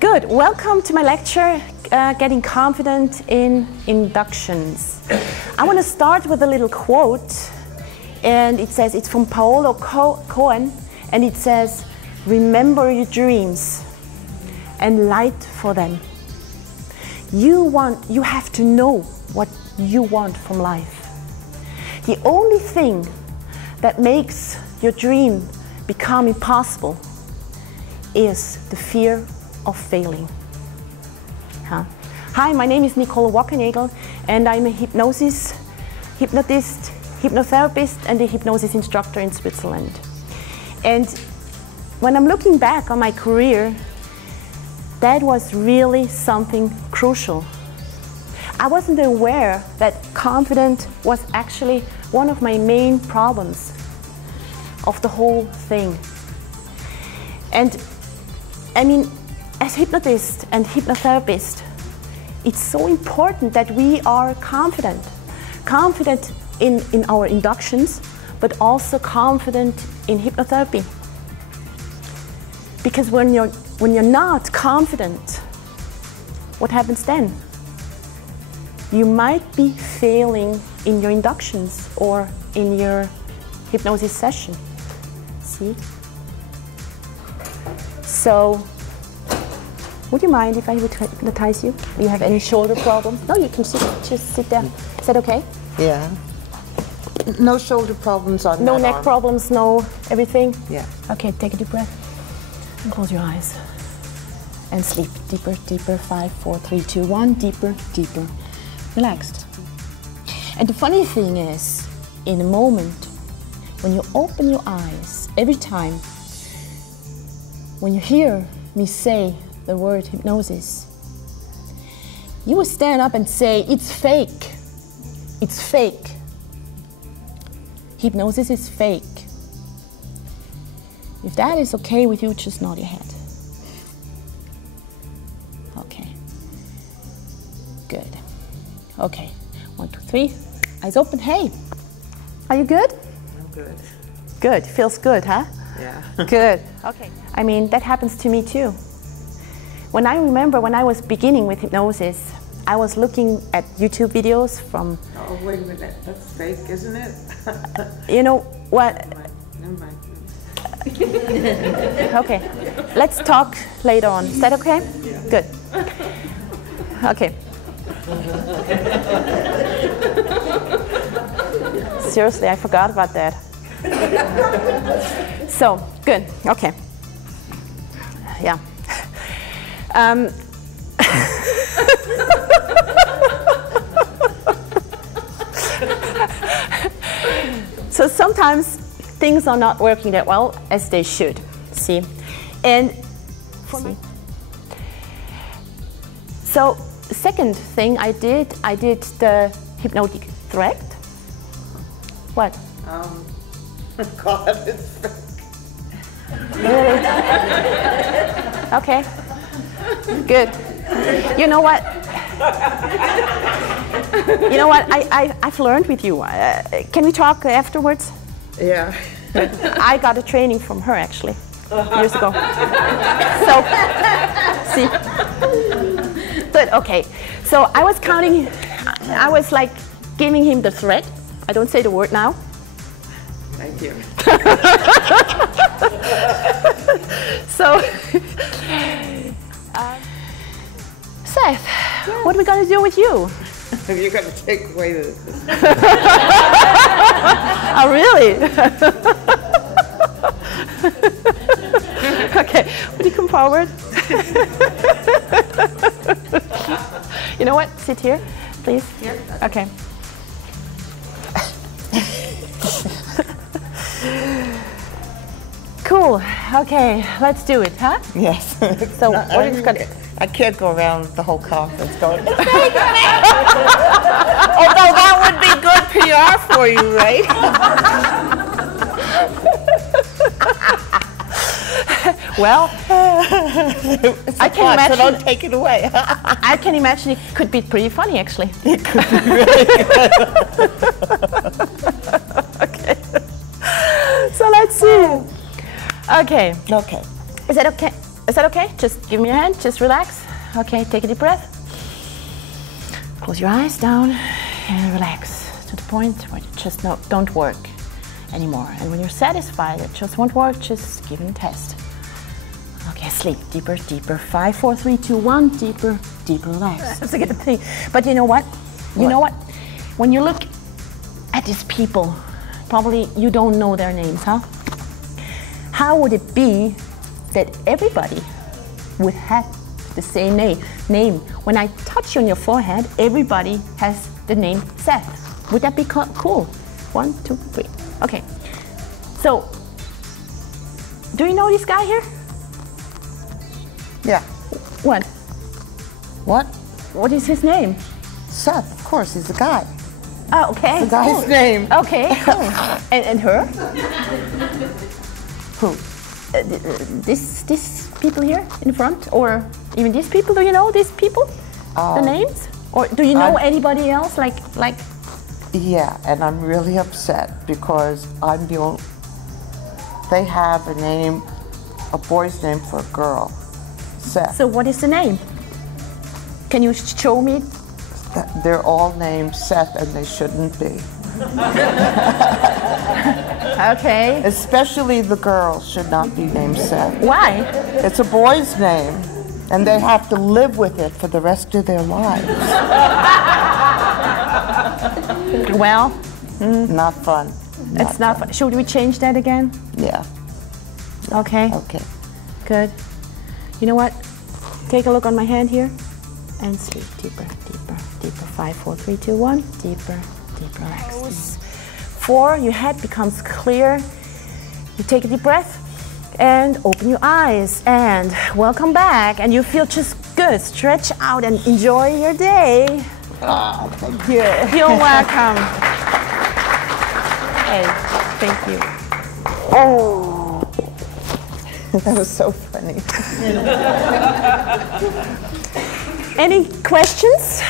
Good. Welcome to my lecture, Getting Confident in Inductions. I want to start with a little quote, and it says, it's from Paolo Cohen, and it says, "Remember your dreams and light for them." You have to know what you want from life. The only thing that makes your dream become impossible is the fear of failing. Hi, my name is Nicole Wackernagel, and I'm a hypnotist, hypnotherapist, and a hypnosis instructor in Switzerland. And when I'm looking back on my career, that was really something crucial. I wasn't aware that confidence was actually one of my main problems of the whole thing. And I mean, as hypnotist and hypnotherapist, it's so important that we are confident in our inductions, but also confident in hypnotherapy. Because when you're not confident, what happens then? You might be failing in your inductions or in your hypnosis session. See? So, would you mind if I would hypnotize you? Do you have any shoulder problems? No, you can just sit there. Is that okay? Yeah. No shoulder problems on no that neck arm. problems, no everything? Yeah. Okay, take a deep breath. And close your eyes. And sleep. Deeper, deeper. 5, 4, 3, 2, 1. Deeper, deeper. Relaxed. And the funny thing is, in a moment, when you open your eyes, every time, when you hear me say the word hypnosis, you will stand up and say, it's fake. It's fake. Hypnosis is fake. If that is okay with you, just nod your head. Okay. Good. Okay. 1, 2, 3. Eyes open. Hey. Are you good? I'm good. Good. Feels good, huh? Yeah. Good. Okay. I mean, that happens to me too. When I remember when I was beginning with hypnosis, I was looking at YouTube videos from... Oh, wait a minute. That's fake, isn't it? You know what? Never mind. Okay. Let's talk later on. Is that okay? Yeah. Good. Okay. Seriously, I forgot about that. So, good. Okay. Yeah. So sometimes things are not working that well as they should. See, and so the second thing I did the hypnotic thread. What? God, it's fake. Really? Okay. Good. You know what? You know what? I've learned with you. Can we talk afterwards? Yeah. I got a training from her actually years ago. So, see. Good. Okay. So I was counting. I was like giving him the thread. I don't say the word now. Thank you. So, Seth, what are we going to do with you? You're going to take away the... Oh, really? Okay, would you come forward? You know what? Sit here, please. Here? Okay. Cool. Okay, let's do it, huh? Yes. So, what are you going to... I can't go around the whole conference going, it's fake. Although that would be good PR for you, right? Well, I can imagine. So don't take it away. I can imagine it could be pretty funny, actually. It could be really good. Okay. So let's see. Okay. Okay. Is that okay? Is that okay? Just give me your hand, just relax. Okay, take a deep breath. Close your eyes down and relax to the point where you just don't work anymore. And when you're satisfied it just won't work, just give it a test. Okay, sleep. Deeper, deeper. 5, 4, 3, 2, 1. Deeper, deeper, relax. That's a good thing. But you know what? You know what? When you look at these people, probably you don't know their names, huh? How would it be that everybody would have the same name? When I touch you on your forehead, everybody has the name Seth. Would that be cool? 1, 2, 3. Okay. So, do you know this guy here? Yeah. What? What? What is his name? Seth, of course, he's the guy. Oh, okay. The guy's name. Okay, cool. And her? Who? This people here in front, or even these people? Do you know these people? The names? Or do you know anybody else? Like? Yeah, and I'm really upset because I'm the only. They have a name, a boy's name for a girl, Seth. So what is the name? Can you show me? They're all named Seth, and they shouldn't be. Okay. Especially the girl should not be named Seth. Why? It's a boy's name, and they have to live with it for the rest of their lives. Well, not fun. It's not fun. Should we change that again? Yeah. Okay. Okay. Good. You know what? Take a look on my hand here, and sleep deeper, deeper, deeper. 5, 4, 3, 2, 1. Deeper, deeper. Relax. 4. Your head becomes clear. You take a deep breath and open your eyes. And welcome back. And you feel just good. Stretch out and enjoy your day. Oh, thank you. You're welcome. Hey, thank you. Oh, that was so funny. Any questions?